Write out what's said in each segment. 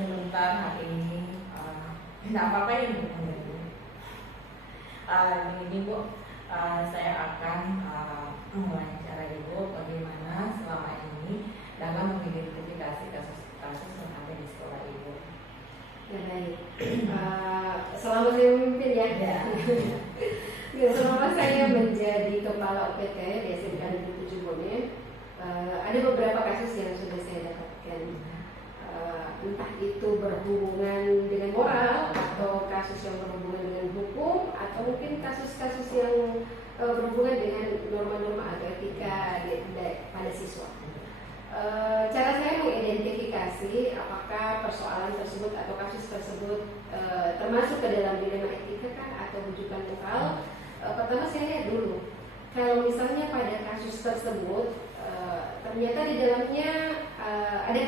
sebentar hari ini. Tidak apa-apa ya Bu. Ini Bu, saya akan mewawancara Ibu bagaimana selama ini dalam mengidentifikasi kasus-kasus yang ada di sekolah Ibu. Ya, baik. Selama saya memimpin ya. Ya, selama saya menjadi kepala UPT di SMK Negeri 7 Bone, ada beberapa kasus yang sudah saya dapatkan. Entah itu berhubungan dengan moral atau kasus yang berhubungan dengan hukum atau mungkin kasus-kasus yang berhubungan dengan norma-norma atau etika pada siswa. Cara saya mengidentifikasi apakah persoalan tersebut atau kasus tersebut termasuk ke dalam dilema etika atau rujukan moral. Pertama saya lihat dulu, kalau misalnya pada kasus tersebut ternyata di dalamnya ada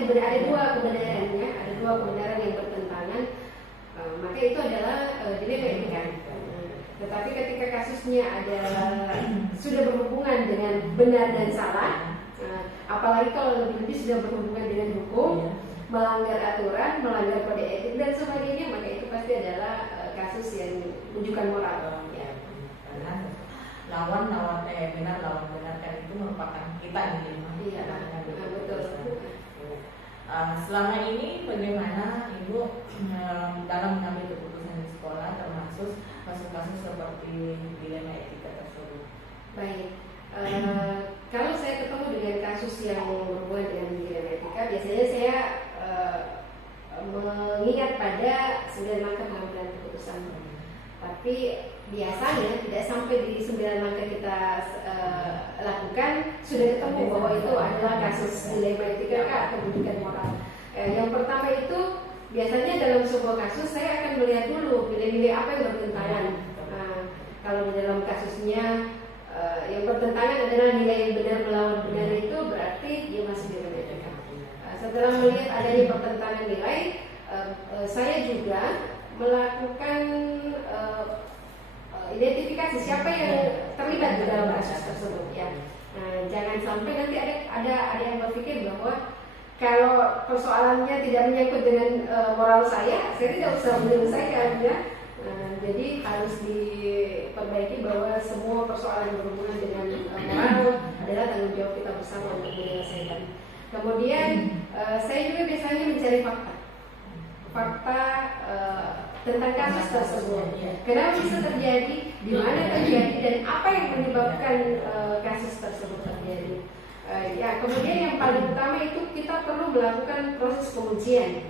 dua kebenaran yang bertentangan, maka itu adalah dilema etika. Tetapi ketika kasusnya sudah berhubungan dengan benar dan salah, apalagi kalau lebih sudah berhubungan dengan hukum, melanggar aturan, melanggar kode etik dan sebagainya, maka itu pasti adalah kasus yang rujukan moral. Ya. Karena lawan benar kan itu merupakan kita nih. Iya, betul. Selama ini bagaimana Ibu dalam mengambil keputusan di sekolah termasuk kasus-kasus seperti dilema etika tersebut? Baik. Kalau saya ketemu dengan kasus yang berhubungan dengan dilema etika, biasanya saya mengingat pada 9 langkah pengambilan keputusan. Tapi biasanya tidak sampai di 9 langkah kita lakukan sudah ketemu bahwa itu adalah kasus dilema etika atau rujukan moral. Yang pertama itu biasanya dalam sebuah kasus saya akan melihat dulu nilai-nilai apa yang bertentangan. Kalau di dalam kasusnya yang bertentangan adalah nilai yang benar melawan benar, itu berarti dia masih dilema etika. Setelah melihat adanya pertentangan nilai, saya juga melakukan identifikasi siapa yang terlibat di dalam kasus tersebut ya. Jangan sampai nanti ada yang berpikir bahwa kalau persoalannya tidak menyangkut dengan moral saya tidak usah menyelesaikan ya. Jadi harus diperbaiki bahwa semua persoalan yang berhubungan dengan moral adalah tanggung jawab kita bersama untuk menyelesaikan. Kemudian saya juga biasanya mencari fakta tentang kasus tersebut. Kenapa bisa terjadi, di mana terjadi, dan apa yang menyebabkan kasus tersebut terjadi. Kemudian yang paling utama itu kita perlu melakukan proses pengujian.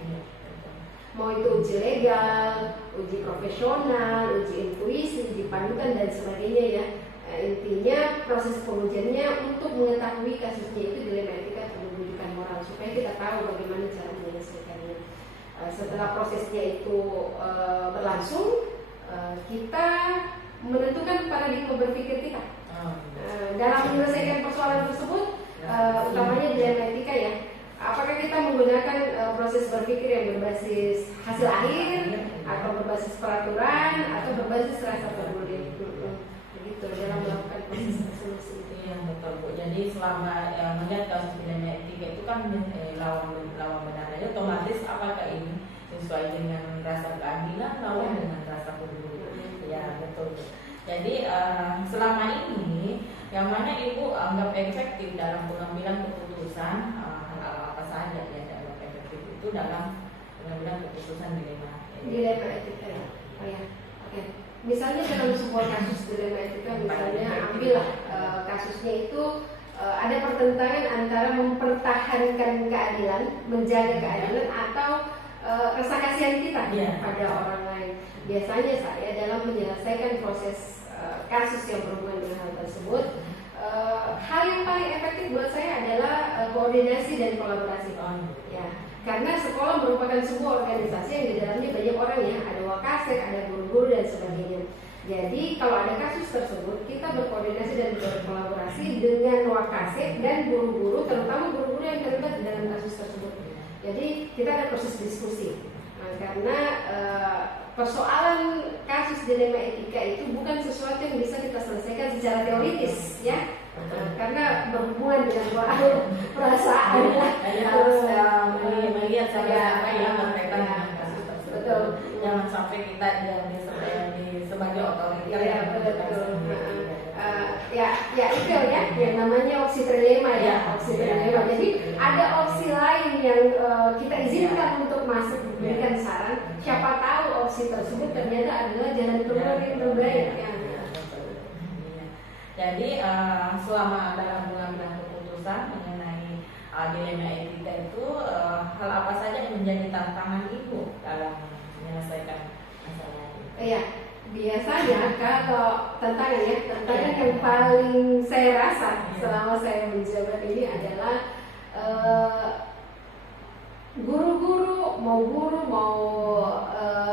Mau itu uji legal, uji profesional, uji intuisi, uji panutan dan sebagainya ya. Intinya proses pengujiannya untuk mengetahui kasusnya itu dilema etika atau rujukan moral supaya kita tahu bagaimana cara menyelesaikannya. Setelah prosesnya itu berlangsung, kita menentukan paradigma berpikir kita dalam menyelesaikan persoalan tersebut, utamanya dilema etika ya. Apakah kita menggunakan proses berpikir yang berbasis hasil akhir, atau berbasis peraturan, atau berbasis rasa peduli, begitu dalam melakukan proses tersebut. Yang betul Bu. Jadi selama melihat kasus dilema etika itu kan lawan benar aja, otomatis apakah ini sesuai dengan rasa keadilan, lawan dengan rasa peduli. Ya betul. Jadi selama ini yang mana Ibu anggap efektif dalam pengambilan keputusan, apa saja ya dalam efektif itu dalam pengambilan keputusan dilema etika ya. Oke. Misalnya dalam sebuah kasus dilema etika, misalnya ambillah kasusnya itu ada pertentangan antara mempertahankan keadilan, menjaga keadilan, atau rasa kasihan kita pada orang lain. Biasanya saya dalam menyelesaikan proses kasus yang berhubungan dengan hal tersebut, hal yang paling efektif buat saya adalah koordinasi dan kolaborasi. Ya, karena sekolah merupakan sebuah organisasi yang di dalamnya banyak orang ya, ada wakasek, ada guru-guru dan sebagainya. Jadi kalau ada kasus tersebut, kita berkoordinasi dan berkolaborasi dengan wakasek dan guru-guru, terutama guru-guru yang terlibat di dalam kasus tersebut. Jadi kita ada proses diskusi. Karena persoalan kasus dilema etika itu bukan sesuatu yang bisa kita selesaikan secara teoritis ya. Karena berhubungan dengan moral, perasaan, harus melihat apa yang mereka sampai kita sebagai otoriter Iya, yang menentukan betul. sendiri. Ya itu ya, yang namanya opsi trilema ya, opsi trilema. Jadi ada opsi lain yang kita izinkan untuk masuk memberikan saran. Siapa tahu opsi tersebut ternyata adalah jalan keluar yang terbaik. Ya. Jadi selama dalam pengambilan keputusan mengenai dilema etika itu, hal apa saja yang menjadi tantangan ibu dalam menyelesaikan masalah ini? Iya. Biasanya kalau tantangan yang paling saya rasa selama saya menjabat ini adalah guru mau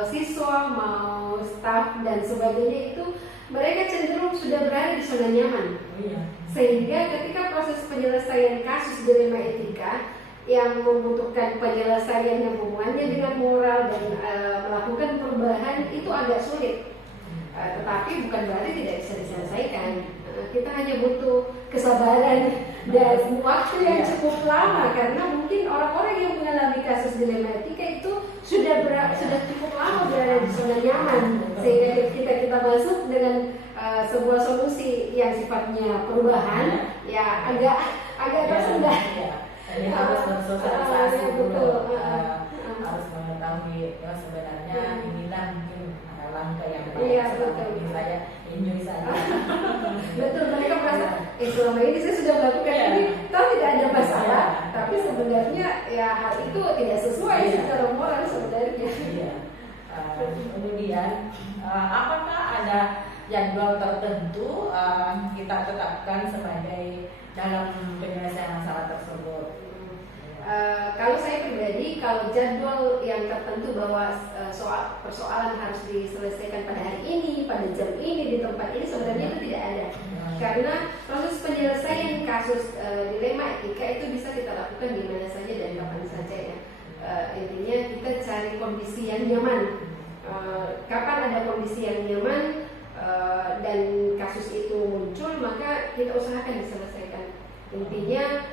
siswa, mau staf dan sebagainya itu mereka cenderung sudah berada di zona nyaman. Sehingga ketika proses penyelesaian kasus dilema etika yang membutuhkan penyelesaian yang hubungannya dengan moral dan melakukan perubahan itu agak sulit. Tetapi bukan berarti tidak bisa diselesaikan. Kita hanya butuh kesabaran dan waktu yang cukup lama karena mungkin orang-orang yang mengalami kasus dilema etika itu sudah cukup lama berada di zona nyaman sehingga kita masuk dengan sebuah solusi yang sifatnya perubahan ya agak tersendat. Jadi harus bersosialisasi dulu, harus mengetahui sebenarnya inilah mungkin langkah yang baik. Betul. Saya enjoy saja. Betul, mereka merasa selama ini saya sudah melakukan ini, tahu tidak ada masalah, tapi sebenarnya ya hal itu tidak sesuai secara moral sebenarnya. Kemudian apakah ada jadwal tertentu kita tetapkan sebagai dalam penyelesaian masalah tersebut? Kalau saya pribadi, kalau jadwal yang tertentu bahwa persoalan harus diselesaikan pada hari ini, pada jam ini, di tempat ini, sebenarnya itu tidak ada. Karena proses penyelesaian kasus dilema etika itu bisa kita lakukan di mana saja dan kapan saja ya. Intinya kita cari kondisi yang nyaman. Kapan ada kondisi yang nyaman dan kasus itu muncul, maka kita usahakan diselesaikan. Intinya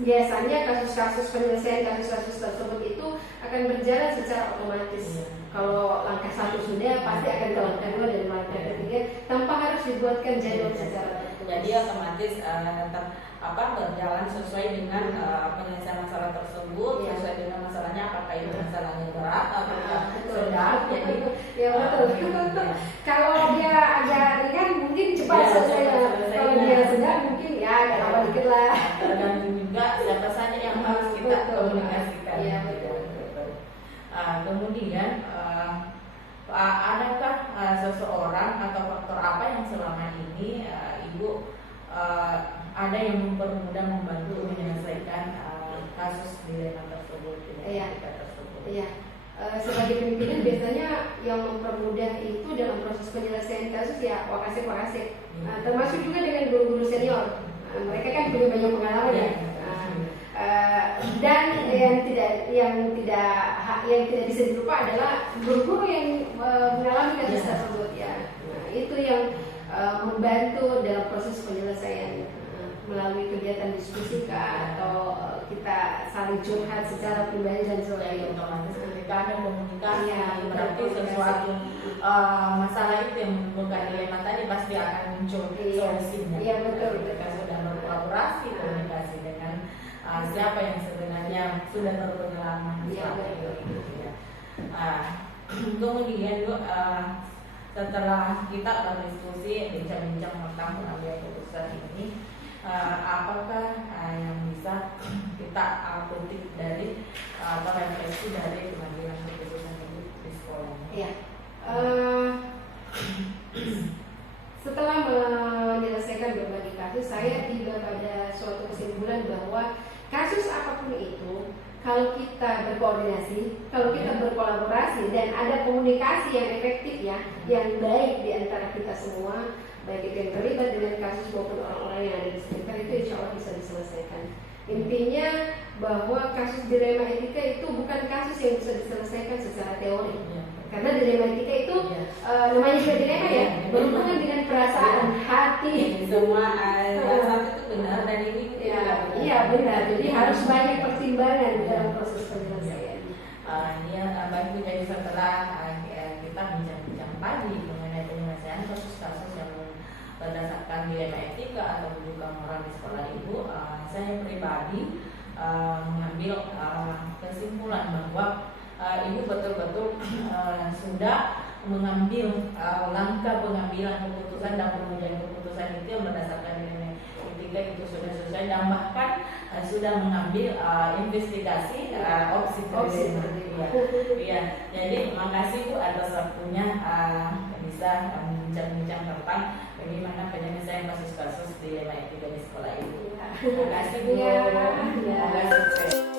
biasanya kasus-kasus penyelesaian kasus-kasus tersebut itu akan berjalan secara otomatis. Kalau langkah 1 sudah, pasti akan ke langkah 2 dan langkah 3 tanpa harus dibuatkan jadwal secara tertulis. Jadi otomatis berjalan sesuai dengan penyelesaian masalah tersebut, sesuai dengan masalahnya, apakah itu masalahnya berat atau sedang. Jadi betul. Kalau dia agak ringan mungkin cepat selesai. Kalau dia sedang mungkin ya agak lama dikit lah. Tergantung juga siapa saja yang harus kita komunikasikan. Kemudian adakah seseorang atau faktor apa yang selama ini ibu ada yang mempermudah membantu menyelesaikan kasus dilema tersebut? Sebagai pimpinan biasanya yang mempermudah itu dalam proses penyelesaian kasus ya wakasek. Termasuk juga dengan guru-guru senior. Mereka kan punya banyak pengalaman ya. Dan yang tidak bisa dilupa adalah guru-guru yang mengalami kasus tersebut ya. Itu yang membantu dalam proses penyelesaian melalui kegiatan diskusi atau kita saling curhat secara pribadi dan sebagainya. Otomatis ketika ada komunikasi berarti sesuatu masalah itu yang menimbulkan dilema tadi pasti akan muncul solusinya. Iya betul. Ketika sudah berkolaborasi komunikasi dengan siapa yang sebenarnya sudah berpengalaman. Kemudian setelah kita berdiskusi bincang-bincang tentang pengambilan keputusan ini, apakah yang bisa kita petik dari atau refleksi dari pengambilan keputusan ini di sekolah? Setelah menyelesaikan berbagai kasus, saya tiba pada suatu kesimpulan bahwa kasus apapun itu, kalau kita berkoordinasi, kalau kita berkolaborasi dan ada komunikasi yang efektif yang baik di antara kita semua, baik itu yang terlibat dengan kasus maupun orang-orang yang ada di sekitar, itu insya Allah bisa diselesaikan. Intinya bahwa kasus dilema etika itu bukan kasus yang bisa diselesaikan secara teori. Karena dilema etika itu namanya juga dilema ya, berhubungan dengan perasaan, hati. Semua yang satu itu benar dan ini Iya benar. Jadi harus banyak pertimbangan dalam proses penyelesaian. Baik menjadi saya pribadi mengambil kesimpulan bahwa Ibu betul-betul sudah mengambil langkah pengambilan keputusan dan pengujian keputusan itu yang berdasarkan nilai etika itu sudah selesai, dan bahkan sudah mengambil investigasi opsi terima. Iya. Jadi makasih Bu atas waktunya bisa bincang-bincang tentang bagaimana penyelesaian kasus-kasus dilema etika di sekolah ini. Terima kasih Bu. Ya. Terima kasih.